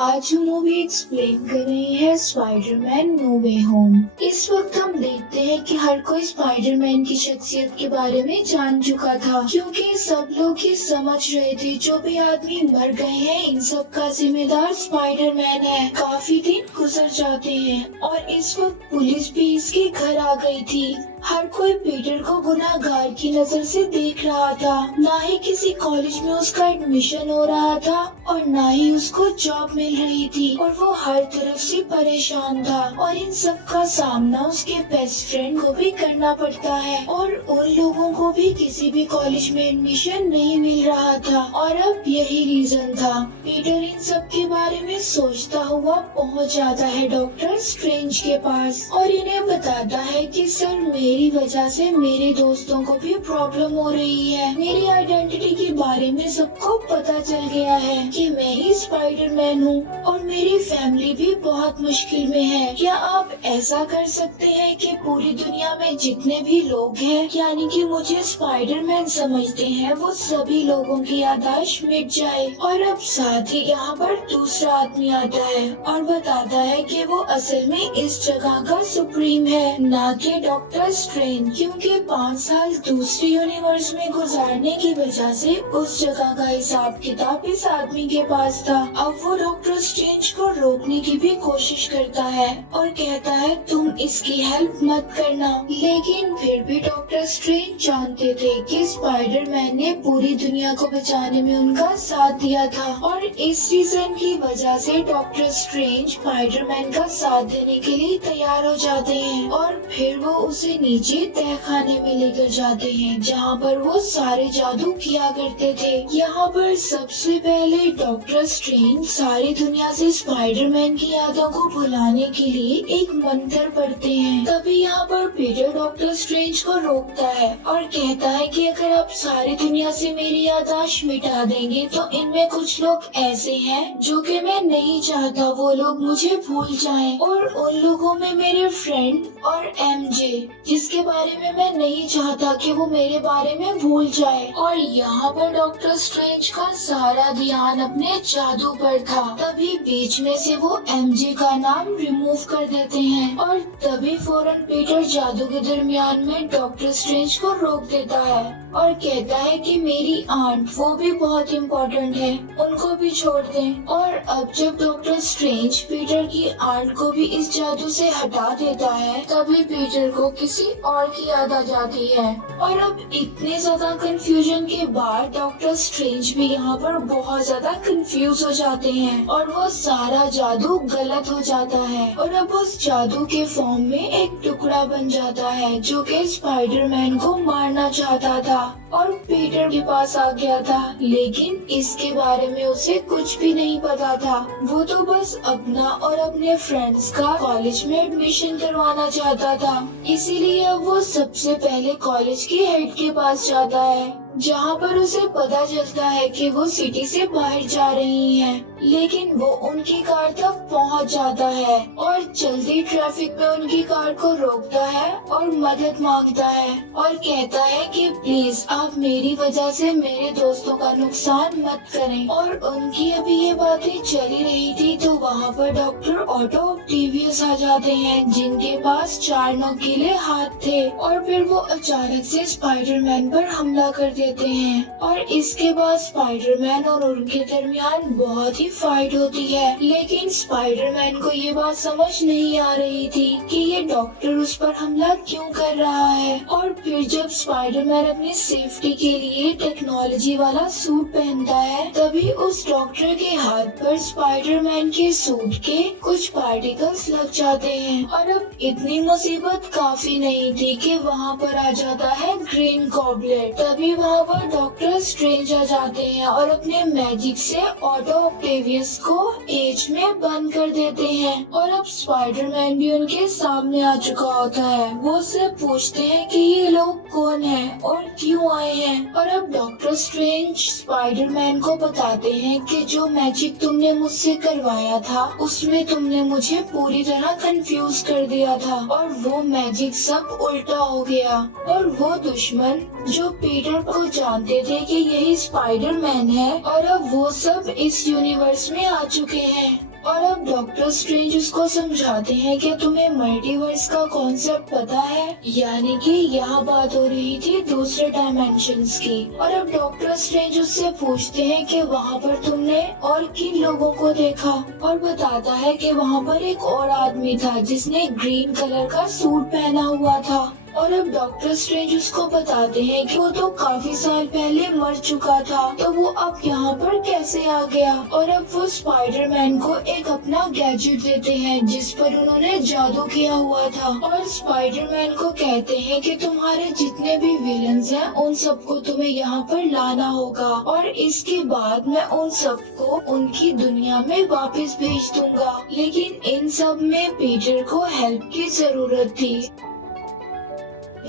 आज हम movie explain कर रहे हैं स्पाइडरमैन नो वे होम। इस वक्त हम देखते हैं कि हर कोई स्पाइडरमैन की शख्सियत के बारे में जान चुका था, क्योंकि सब लोग ये समझ रहे थे जो भी आदमी मर गए हैं इन सब का जिम्मेदार स्पाइडरमैन है। काफी दिन गुजर जाते हैं और इस वक्त पुलिस भी इसके घर आ गई थी। हर कोई पीटर को गुनाहगार की नजर से देख रहा था। ना ही किसी कॉलेज में उसका एडमिशन हो रहा था और ना ही उसको जॉब मिल रही थी और वो हर तरफ से परेशान था। और इन सब का सामना उसके बेस्ट फ्रेंड को भी करना पड़ता है और उन लोगों को भी किसी भी कॉलेज में एडमिशन नहीं मिल रहा था। और अब यही रीजन था। पीटर इन सब के बारे में सोचता हुआ पहुंच जाता है डॉक्टर स्ट्रेंज के पास और इन्हें बताता है कि सर मेरी वजह से मेरे दोस्तों को भी प्रॉब्लम हो रही है। मेरी आइडेंटिटी के बारे में सबको पता चल गया है कि मैं ही स्पाइडरमैन हूँ और मेरी फैमिली भी बहुत मुश्किल में है। क्या आप ऐसा कर सकते हैं कि पूरी दुनिया में जितने भी लोग हैं यानी कि मुझे स्पाइडरमैन समझते हैं वो सभी लोगों की याददाश्त मिट जाए। और अब साथ ही यहाँ पर दूसरा आदमी आता है और बताता है कि वो असल में इस जगह का सुप्रीम है, ना कि डॉक्टर स्ट्रेंज, क्योंकि 5 साल दूसरे यूनिवर्स में गुजारने की वजह से उस जगह का हिसाब किताब इस आदमी के पास था। अब वो डॉक्टर स्ट्रेंज को रोकने की भी कोशिश करता है और कहता है तुम इसकी हेल्प मत करना, लेकिन फिर भी डॉक्टर स्ट्रेंज जानते थे कि स्पाइडरमैन ने पूरी दुनिया को बचाने में उनका साथ दिया था और इस रीजन की वजह से डॉक्टर स्ट्रेंज स्पाइडरमैन का साथ देने के लिए तैयार हो जाते हैं और फिर वो उसे नीचे तहखाने में लेकर जाते हैं जहाँ पर वो सारे जादू किया करते थे। यहाँ पर सबसे पहले डॉक्टर स्ट्रेंज सारी दुनिया से स्पाइडरमैन की यादों को भुलाने के लिए एक मंत्र पढ़ते हैं। तभी यहाँ पर पीटर डॉक्टर स्ट्रेंज को रोकता है और कहता है कि अगर आप सारी दुनिया से मेरी याददाश्त मिटा देंगे तो इनमें कुछ लोग ऐसे हैं जो कि मैं नहीं चाहता वो लोग मुझे भूल जाएं और उन लोगों में मेरे फ्रेंड और एमजे जिसके बारे में मैं नहीं चाहता कि वो मेरे बारे में भूल जाए। और यहाँ पर डॉक्टर स्ट्रेंज का सारा ध्यान अपने जादू पर था। तभी बीच में से वो एमजे का नाम रिमूव कर देते हैं और तभी फौरन पीटर जादू के दरमियान में डॉक्टर स्ट्रेंज को रोक देता है और कहता है कि मेरी आंट वो भी बहुत इम्पोर्टेंट है, उनको भी छोड़ दें। और अब जब डॉक्टर स्ट्रेंज पीटर की आंट को भी इस जादू से हटा देता है तभी पीटर को किसी और की याद आ जाती है। और अब इतने ज्यादा कंफ्यूजन के बाद डॉक्टर स्ट्रेंज भी यहाँ पर बहुत ज्यादा कंफ्यूज हो जाते हैं और वो सारा जादू गलत हो जाता है और अब उस जादू के फॉर्म में एक टुकड़ा बन जाता है जो कि स्पाइडरमैन को मारना चाहता था और पीटर के पास आ गया था, लेकिन इसके बारे में उसे कुछ भी नहीं पता था। वो तो बस अपना और अपने फ्रेंड्स का कॉलेज में एडमिशन करवाना चाहता था, इसीलिए अब वो सबसे पहले कॉलेज के हेड के पास जाता है जहाँ पर उसे पता चलता है कि वो सिटी से बाहर जा रही हैं। लेकिन वो उनकी कार तक पहुँच जाता है और जल्दी ट्रैफिक में उनकी कार को रोकता है और मदद मांगता है और कहता है कि प्लीज आप मेरी वजह से मेरे दोस्तों का नुकसान मत करें। और उनकी अभी ये बातें चली रही थी तो वहाँ पर डॉक्टर ऑटो ऑक्टेवियस आ जाते हैं जिनके पास 4 नोकीले हाथ थे और फिर वो अचानक से स्पाइडरमैन पर हमला कर देते हैं और इसके बाद स्पाइडरमैन और उनके दरमियान बहुत ही फाइट होती है। लेकिन स्पाइडरमैन को ये बात समझ नहीं आ रही थी कि ये डॉक्टर उस पर हमला क्यों कर रहा है। और फिर जब स्पाइडरमैन अपनी सेफ्टी के लिए टेक्नोलॉजी वाला सूट पहनता है तभी उस डॉक्टर के हाथ पर स्पाइडरमैन के सूट के कुछ पार्टिकल्स लग जाते हैं। और अब इतनी मुसीबत काफी नहीं थी कि वहाँ पर आ जाता है ग्रीन गॉबलेट। तभी वहाँ पर डॉक्टर स्ट्रेंज आ जाते हैं और अपने मैजिक से ऑटो ऑक्टेवियस को एज में बंद कर देते हैं और अब स्पाइडरमैन भी उनके सामने आ चुका होता है। वो उससे पूछते हैं कि ये लोग कौन हैं और क्यों आए हैं। और अब डॉक्टर स्ट्रेंज स्पाइडरमैन को बताते हैं कि जो मैजिक तुमने मुझसे करवाया था उसमें तुमने मुझे पूरी तरह कंफ्यूज कर दिया था और वो मैजिक सब उल्टा हो गया। और वो दुश्मन जो पीटर को जानते थे कि यही स्पाइडरमैन है, और अब वो सब इस यूनिवर्स में आ चुके हैं। और अब डॉक्टर स्ट्रेंज उसको समझाते हैं कि तुम्हें मल्टीवर्स का कॉन्सेप्ट पता है, यानी कि यहाँ बात हो रही थी दूसरे डायमेंशंस की। और अब डॉक्टर स्ट्रेंज उससे पूछते हैं कि वहाँ पर तुमने और किन लोगों को देखा, और बताता है कि वहाँ पर एक और आदमी था जिसने ग्रीन कलर का सूट पहना हुआ था। और अब डॉक्टर स्ट्रेंज उसको बताते हैं कि वो तो काफी साल पहले मर चुका था, तो वो अब यहाँ पर कैसे आ गया। और अब वो स्पाइडरमैन को एक अपना गैजेट देते हैं जिस पर उन्होंने जादू किया हुआ था, और स्पाइडरमैन को कहते हैं कि तुम्हारे जितने भी विलन्स हैं उन सबको तुम्हें यहाँ पर लाना होगा, और इसके बाद मैं उन सबको उनकी दुनिया में वापस भेज दूंगा। लेकिन इन सब में पीटर को हेल्प की जरूरत थी।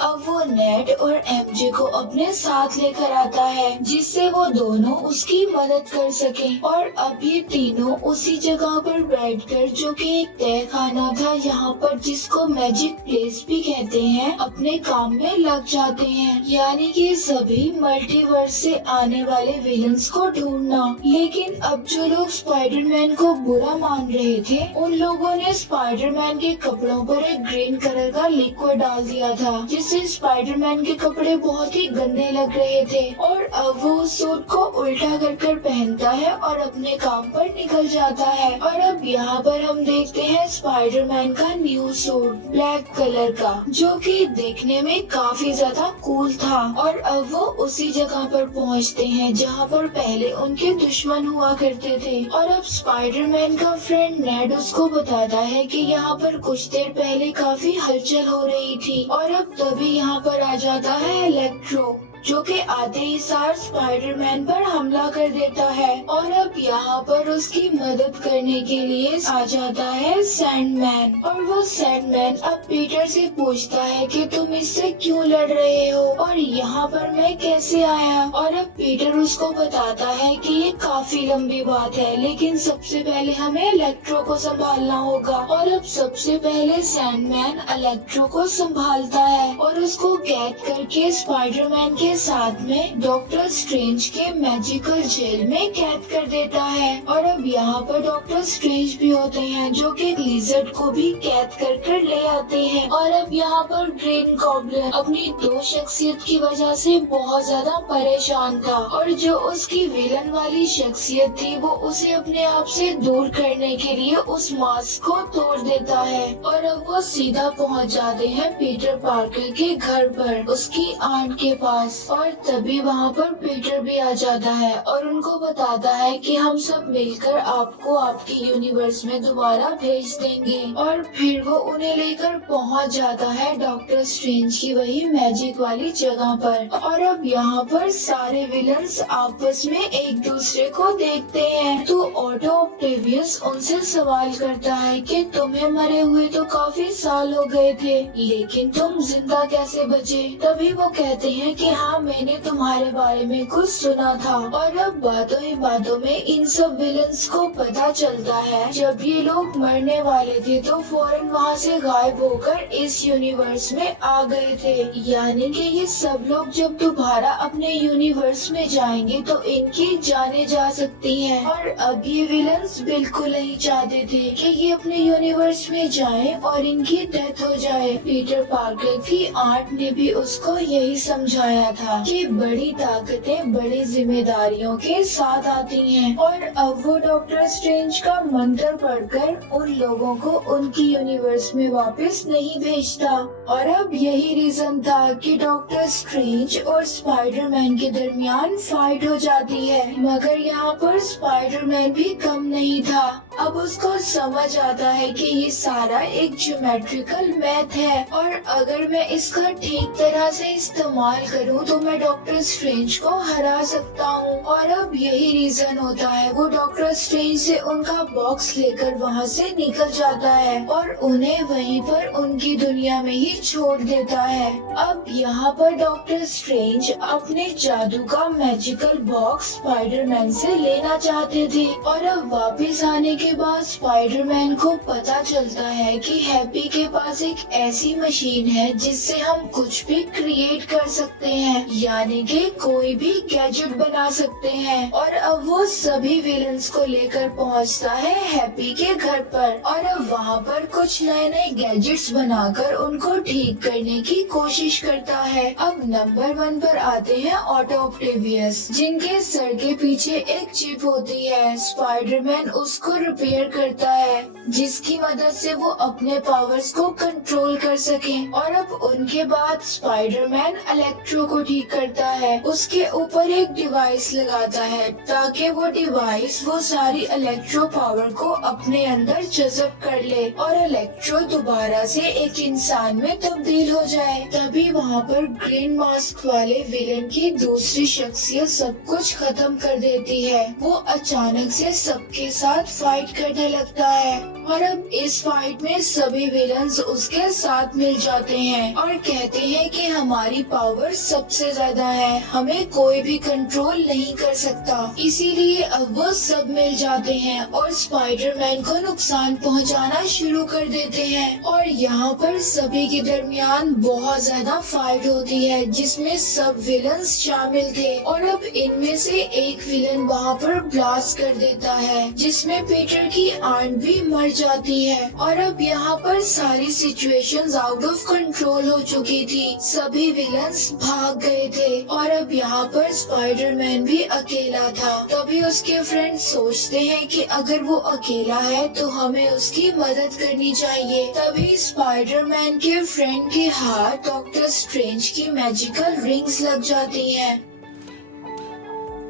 अब वो नेड और एमजे को अपने साथ लेकर आता है जिससे वो दोनों उसकी मदद कर सकें। और अब ये तीनों उसी जगह पर बैठकर, जो कि एक तय खाना था यहाँ पर जिसको मैजिक प्लेस भी कहते हैं, अपने काम में लग जाते हैं, यानी कि सभी मल्टीवर्स से आने वाले विलन्स को ढूंढना। लेकिन अब जो लोग स्पाइडरमैन को बुरा मान रहे थे, उन लोगों ने स्पाइडरमैन के कपड़ों पर एक ग्रीन कलर का लिक्विड डाल दिया था जिससे स्पाइडरमैन के कपड़े बहुत ही गंदे लग रहे थे। और अब वो सूट को उल्टा कर पहनता है और अपने काम पर निकल जाता है। और अब यहाँ पर हम देखते हैं स्पाइडरमैन का न्यू सूट ब्लैक कलर का, जो कि देखने में काफी ज्यादा कूल था। और अब वो उसी जगह पर पहुँचते हैं जहाँ पर पहले उनके दुश्मन हुआ करते थे। और अब स्पाइडरमैन का फ्रेंड नेड उसको बताता है कि यहाँ पर कुछ देर पहले काफी हलचल हो रही थी, और अब तभी यहाँ पर आ जाता है इलेक्ट्रो, जो कि आते ही सार स्पाइडरमैन पर हमला कर देता है। और अब यहाँ पर उसकी मदद करने के लिए आ जाता है सैंडमैन। और वो सैंडमैन अब पीटर से पूछता है कि तुम इससे क्यों लड़ रहे हो और यहाँ पर मैं कैसे आया। और अब पीटर उसको बताता है कि ये काफी लंबी बात है, लेकिन सबसे पहले हमें इलेक्ट्रो को संभालना होगा। और अब सबसे पहले सैंडमैन इलेक्ट्रो को संभालता है और उसको कैद करके स्पाइडरमैन के साथ में डॉक्टर स्ट्रेंज के मैजिकल जेल में कैद कर देता है। और अब यहाँ पर डॉक्टर स्ट्रेंज भी होते हैं जो कि लिजर्ड को भी कैद कर ले आते हैं। और अब यहाँ पर ग्रीन गॉब्लिन अपनी दो शख्सियत की वजह से बहुत ज्यादा परेशान था, और जो उसकी विलन वाली शख्सियत थी वो उसे अपने आप से दूर करने के लिए उस मास्क को तोड़ देता है। और अब वो सीधा पहुँच जाते हैं पीटर पार्कर के घर पर, उसकी आंट के पास। और तभी वहाँ पर पीटर भी आ जाता है और उनको बताता है कि हम सब मिलकर आपको आपके यूनिवर्स में दोबारा भेज देंगे। और फिर वो उन्हें लेकर पहुँच जाता है डॉक्टर स्ट्रेंज की वही मैजिक वाली जगह पर। और अब यहाँ पर सारे विलन्स आपस में एक दूसरे को देखते हैं, तो ऑटो ऑक्टेवियस उनसे सवाल करता है कि तुम्हें मरे हुए तो काफी साल हो गए थे, लेकिन तुम जिंदा कैसे बचे। तभी वो कहते हैं कि हाँ, मैंने तुम्हारे बारे में कुछ सुना था। और अब बातों ही बातों में इन सब विलन्स को पता चलता है जब ये लोग मरने वाले थे तो फौरन वहाँ से गायब होकर इस यूनिवर्स में आ गए थे, यानी कि ये सब लोग जब दोबारा अपने यूनिवर्स में जाएंगे तो इनकी जाने जा सकती हैं। और अब ये विलन्स बिल्कुल नहीं चाहते थे कि ये अपने यूनिवर्स में जाएं और इनकी डेथ हो जाए। पीटर पार्कर की आंट ने भी उसको यही समझाया था कि बड़ी ताकतें बड़ी जिम्मेदारियों के साथ आती हैं। और अब वो डॉक्टर स्ट्रेंज का मंत्र पढ़कर उन लोगों को उनकी यूनिवर्स में वापस नहीं भेजता। और अब यही रीजन था कि डॉक्टर स्ट्रेंज और स्पाइडरमैन के दरमियान फाइट हो जाती है, मगर यहाँ पर स्पाइडरमैन भी कम नहीं था। अब उसको समझ आता है कि ये सारा एक ज्योमेट्रिकल मैथ है, और अगर मैं इसका ठीक तरह से इस्तेमाल करूँ तो मैं डॉक्टर स्ट्रेंज को हरा सकता हूँ। और अब यही रीजन होता है, वो डॉक्टर स्ट्रेंज से उनका बॉक्स लेकर वहाँ से निकल जाता है और उन्हें वहीं पर उनकी दुनिया में ही छोड़ देता है। अब यहाँ पर डॉक्टर स्ट्रेंज अपने जादू का मैजिकल बॉक्स स्पाइडरमैन से लेना चाहते थे और अब वापस आने के बाद स्पाइडरमैन को पता चलता है कि हैप्पी के पास एक ऐसी मशीन है जिससे हम कुछ भी क्रिएट कर सकते हैं, यानी कि कोई भी गैजेट बना सकते हैं। और अब वो सभी विलन्स को लेकर पहुंचता है हैप्पी के घर पर और अब वहाँ पर कुछ नए नए गैजेट्स बनाकर उनको ठीक करने की कोशिश करता है। अब नंबर 1 पर आते हैं ऑटो ऑक्टेवियस, जिनके सर के पीछे एक चिप होती है। स्पाइडरमैन उसको रिपेयर करता है जिसकी मदद से वो अपने पावर्स को कंट्रोल कर सके। और अब उनके बाद स्पाइडरमैन इलेक्ट्रो को ठीक करता है, उसके ऊपर एक डिवाइस लगाता है ताकि वो डिवाइस वो सारी इलेक्ट्रो पावर को अपने अंदर जज़ब कर ले और इलेक्ट्रो दोबारा से एक इंसान में तब्दील हो जाए। तभी वहाँ पर ग्रीन मास्क वाले विलन की दूसरी शख्सियत सब कुछ खत्म कर देती है। वो अचानक से सबके साथ फाइट करने लगता है और अब इस फाइट में सभी विलन्स उसके साथ मिल जाते हैं और कहते हैं कि हमारी पावर सबसे ज्यादा है, हमें कोई भी कंट्रोल नहीं कर सकता। इसीलिए अब वो सब मिल जाते हैं और स्पाइडरमैन को नुकसान पहुंचाना शुरू कर देते हैं। और यहाँ पर सभी के दरमियान बहुत ज्यादा फाइट होती है जिसमें सब विलन्स शामिल थे और अब इनमें से एक विलन वहाँ पर ब्लास्ट कर देता है जिसमें पीटर की आंट भी मर जाती है। और अब यहाँ पर सारी सिचुएशंस आउट ऑफ कंट्रोल हो चुकी थी, सभी विलन्स भाग गए थे और अब यहाँ पर स्पाइडरमैन भी अकेला था। तभी उसके फ्रेंड सोचते हैं कि अगर वो अकेला है तो हमें उसकी मदद करनी चाहिए। तभी स्पाइडरमैन के फ्रेंड के हाथ डॉक्टर स्ट्रेंज की मैजिकल रिंग्स लग जाती हैं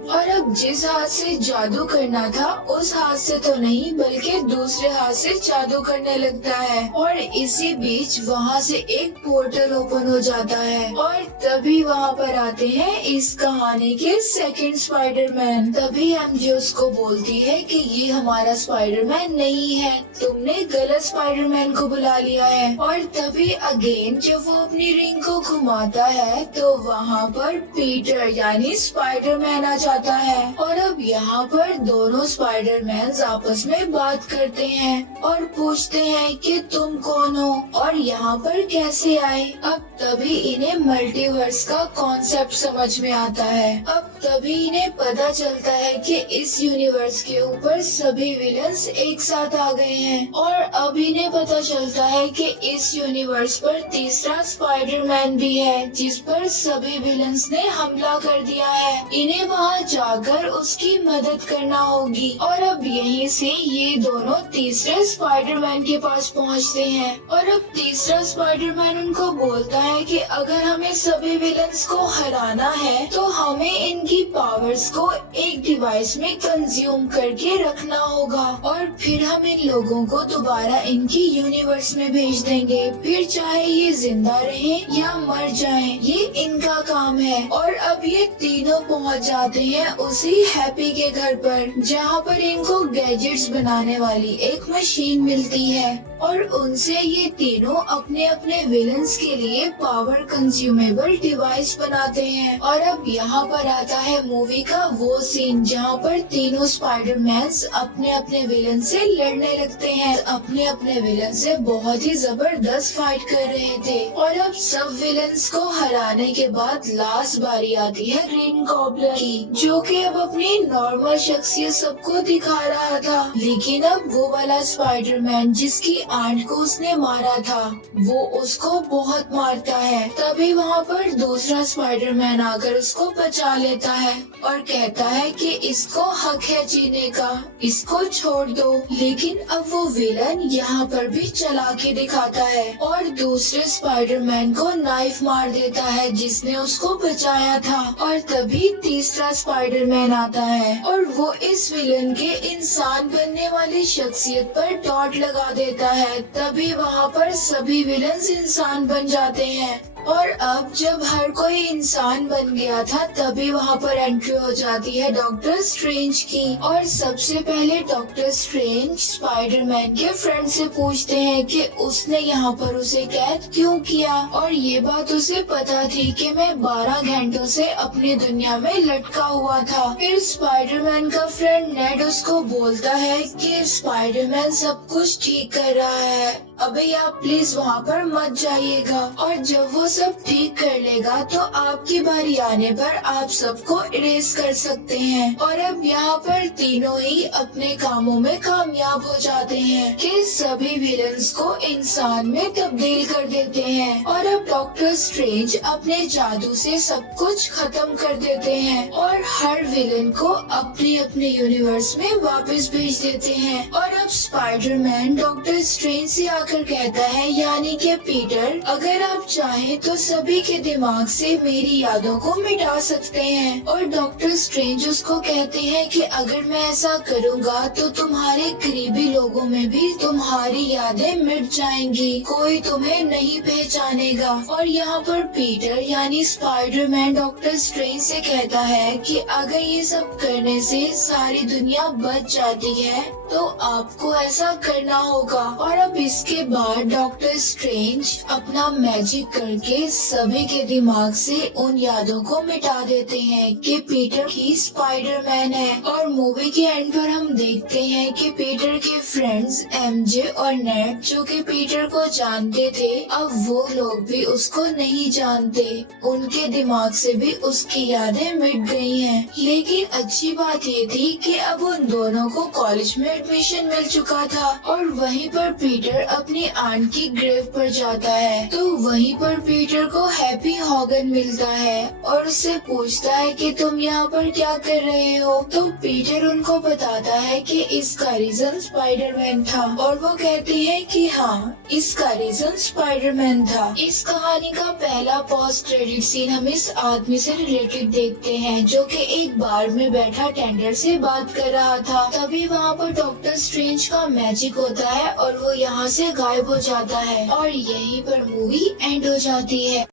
और अब जिस हाथ से जादू करना था उस हाथ से तो नहीं बल्कि दूसरे हाथ से जादू करने लगता है और इसी बीच वहाँ से एक पोर्टल ओपन हो जाता है और तभी वहाँ पर आते हैं इस कहानी के सेकंड स्पाइडरमैन। तभी एमजे उसको बोलती है कि ये हमारा स्पाइडरमैन नहीं है, तुमने गलत स्पाइडरमैन को बुला लिया है। और तभी अगेन जब वो अपनी रिंग को घुमाता है तो वहाँ पर पीटर यानी स्पाइडरमैन आ जाता है और अब यहाँ पर दोनों स्पाइडरमैन आपस में बात करते हैं और पूछते हैं कि तुम कौन हो और यहाँ पर कैसे आए। अब तभी इन्हें मल्टीवर्स का कॉन्सेप्ट समझ में आता है। अब तभी इन्हें पता चलता है कि इस यूनिवर्स के ऊपर सभी विलन्स एक साथ आ गए हैं और अब इन्हें पता चलता है कि इस यूनिवर्स पर तीसरा स्पाइडरमैन भी है जिस पर सभी विलन्स ने हमला कर दिया है। इन्हें वहाँ जाकर उसकी मदद करना होगी और अब यहीं से ये दोनों तीसरे स्पाइडरमैन के पास पहुँचते हैं और अब तीसरा स्पाइडरमैन उनको बोलता है कि अगर हमें सभी विलन्स को हराना है तो हमें इनकी पावर्स को एक डिवाइस में कंज्यूम करके रखना होगा और फिर हम इन लोगों को दोबारा इनकी यूनिवर्स में भेज देंगे, फिर चाहे ये जिंदा रहें या मर जाएं, ये इनका काम है। और अब ये तीनों पहुंच जाते हैं उसी हैप्पी के घर पर जहां पर इनको गैजेट्स बनाने वाली एक मशीन मिलती है और उनसे ये तीनों अपने अपने विलन्स के लिए पावर कंज्यूमेबल डिवाइस बनाते हैं। और अब यहाँ पर आता है मूवी का वो सीन जहाँ पर तीनों स्पाइडरमैन्स अपने अपने विलन से लड़ने लगते हैं, अपने अपने विलन से बहुत ही जबरदस्त फाइट कर रहे थे। और अब सब विलन्स को हराने के बाद लास्ट बारी आती है ग्रीन गॉब्लिन की, जो कि अब अपनी नॉर्मल शख्सियत सबको दिखा रहा था। लेकिन अब वो वाला स्पाइडरमैन जिसकी आंट को उसने मारा था वो उसको बहुत मारता है। तभी वहाँ पर दूसरा स्पाइडरमैन आकर उसको बचा लेता है और कहता है कि इसको हक है जीने का, इसको छोड़ दो। लेकिन अब वो विलन यहाँ पर भी चालाकी दिखाता है और दूसरे स्पाइडरमैन को नाइफ मार देता है जिसने उसको बचाया था। और तभी तीसरा स्पाइडरमैन आता है और वो इस विलन के इंसान बनने वाली शख्सियत पर डॉट लगा देता है। तभी वहाँ पर सभी विलन्स इंसान बन जाते हैं और अब जब हर कोई इंसान बन गया था तभी वहाँ पर एंट्री हो जाती है डॉक्टर स्ट्रेंज की। और सबसे पहले डॉक्टर स्ट्रेंज स्पाइडरमैन के फ्रेंड से पूछते हैं कि उसने यहाँ पर उसे कैद क्यों किया, और ये बात उसे पता थी कि मैं 12 घंटों से अपनी दुनिया में लटका हुआ था। फिर स्पाइडरमैन का फ्रेंड नेड उसको बोलता है कि स्पाइडरमैन सब कुछ ठीक कर रहा है, अबे आप प्लीज वहाँ पर मत जाइएगा, और जब वो सब ठीक कर लेगा तो आपकी बारी आने पर आप सबको इरेज कर सकते हैं। और अब यहाँ पर तीनों ही अपने कामों में कामयाब हो जाते हैं कि सभी विलन्स को इंसान में तब्दील कर देते हैं। और अब डॉक्टर स्ट्रेंज अपने जादू से सब कुछ खत्म कर देते हैं और हर विलन को अपने अपने यूनिवर्स में वापस भेज देते हैं। और अब स्पाइडरमैन डॉक्टर स्ट्रेंज से आकर कहता है, यानी कि पीटर, अगर आप चाहें तो सभी के दिमाग से मेरी यादों को मिटा सकते हैं। और डॉक्टर स्ट्रेंज उसको कहते हैं कि अगर मैं ऐसा करूँगा तो तुम्हारे करीबी लोगों में भी तुम्हारी यादें मिट जाएंगी, कोई तुम्हें नहीं पहचानेगा। और यहाँ पर पीटर यानी स्पाइडरमैन डॉक्टर स्ट्रेंज से कहता है कि अगर ये सब करने से सारी दुनिया बच जाती है तो आपको ऐसा करना होगा। और अब इसके बाद डॉक्टर स्ट्रेंज अपना मैजिक करके सभी के दिमाग से उन यादों को मिटा देते हैं कि पीटर ही स्पाइडरमैन है। और मूवी के एंड पर हम देखते हैं कि पीटर के फ्रेंड्स एमजे और नेड, जो कि पीटर को जानते थे, अब वो लोग भी उसको नहीं जानते, उनके दिमाग से भी उसकी यादें मिट गई हैं। लेकिन अच्छी बात ये थी कि अब उन दोनों को कॉलेज में एडमिशन मिल चुका था। और वहीं पर पीटर अपनी आंट की ग्रेव पर जाता है तो वहीं पर पीटर को हैप्पी हॉगन मिलता है और उससे पूछता है कि तुम यहाँ पर क्या कर रहे हो। तो पीटर उनको बताता है कि इसका रीजन स्पाइडरमैन था, और वो कहते हैं कि हाँ, इसका रीजन स्पाइडरमैन था। इस कहानी का पहला पोस्ट क्रेडिट सीन हम इस आदमी से रिलेटेड देखते हैं जो कि एक बार में बैठा टेंडर से बात कर रहा था। तभी वहाँ पर डॉक्टर स्ट्रेंज का मैजिक होता है और वो यहाँ से गायब हो जाता है और यहीं पर मूवी एंड हो जाती है।